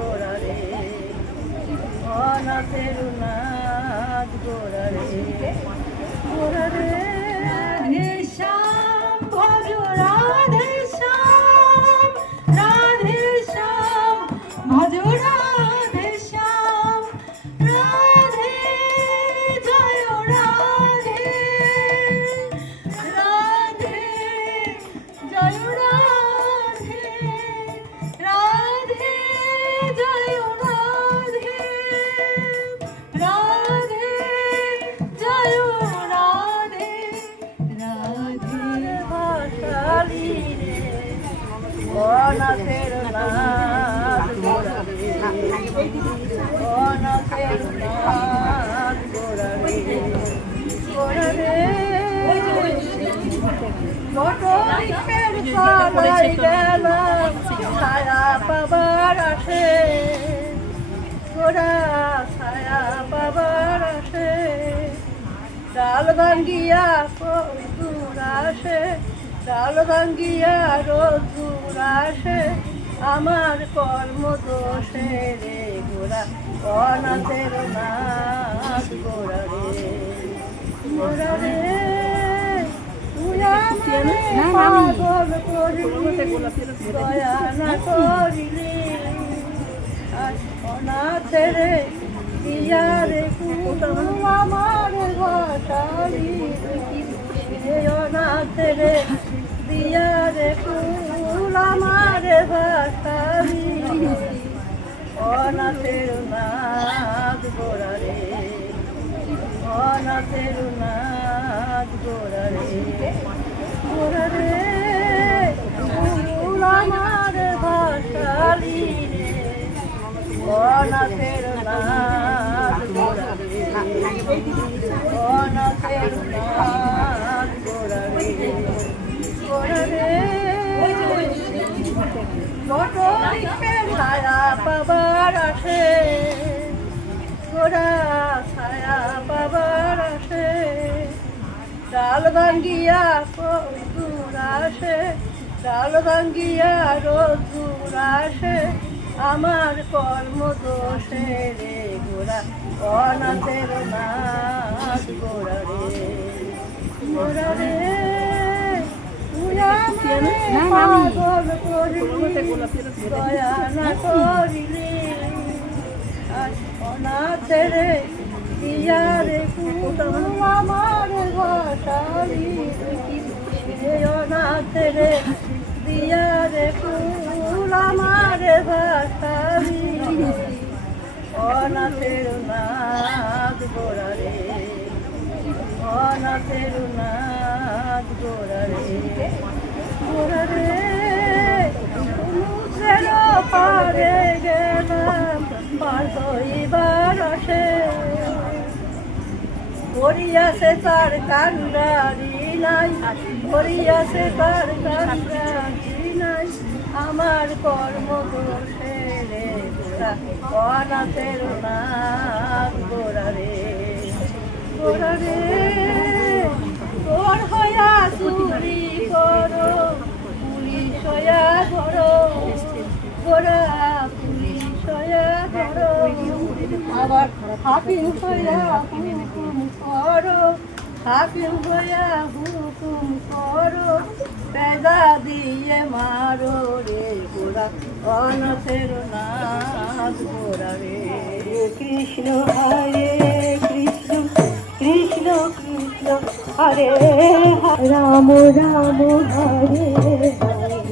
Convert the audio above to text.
গোড়ারে। অনাথের নাথ গোড়ারে। গোড়ারে মোটরের ছায়া পাবার গোড়া ছায়া পাবার আসে আমার কর্ম দোষে রে গোড়া অনাথের নাথ গোড়া রে রে দিয়ারে কুল আমার ভাষালি অনাথের নাথ ভাষালি রে অনাথের নাথ গোড়ারে অনাথের পাবার আসে। গোড়া ছায়া পাবার আসে। ডাল ভাঙ্গিয়া আসে ডাল ভাঙ্গিয়া রোদ্দুর আসে আমার কর্ম দোষে রে গোড়া অনাথের নাথ গোড়া রে। গোড়া রে পাগল দয়া না করিলি। অনাথের দিয়ারে কুটুম আমার হে অনাথের দিয়ারে কুল আমার ভাষালি অনাথের নাথ গোড়ারে অনাথের নাথ গোড়ারে গোড়ারে সমুদ্রের পারে গেলাম, পার হইবার আসে। পড়িয়াছে তার কান্ডারি নাই পড়িয়াছে তার কান্ডারি নাই, আমার কর্ম দোষে রে অনাথের নাথ গোড়া রে। গোড়া রে, তোর হইয়া চুরি করো, পুলিশ হইয়া ধরো। গোড়া পুলিশ হইয়া ধরো। আবার হইয়া হুকুম করো। হাফিজ হইয়া হুকুম করো পেদা দিয়ে মারো রে গোরা অনথের নাথ গোরা রে। কৃষ্ণ হরে কৃষ্ণ কৃষ্ণ কৃষ্ণ হরে হরে। রাম রাম হরে হরে।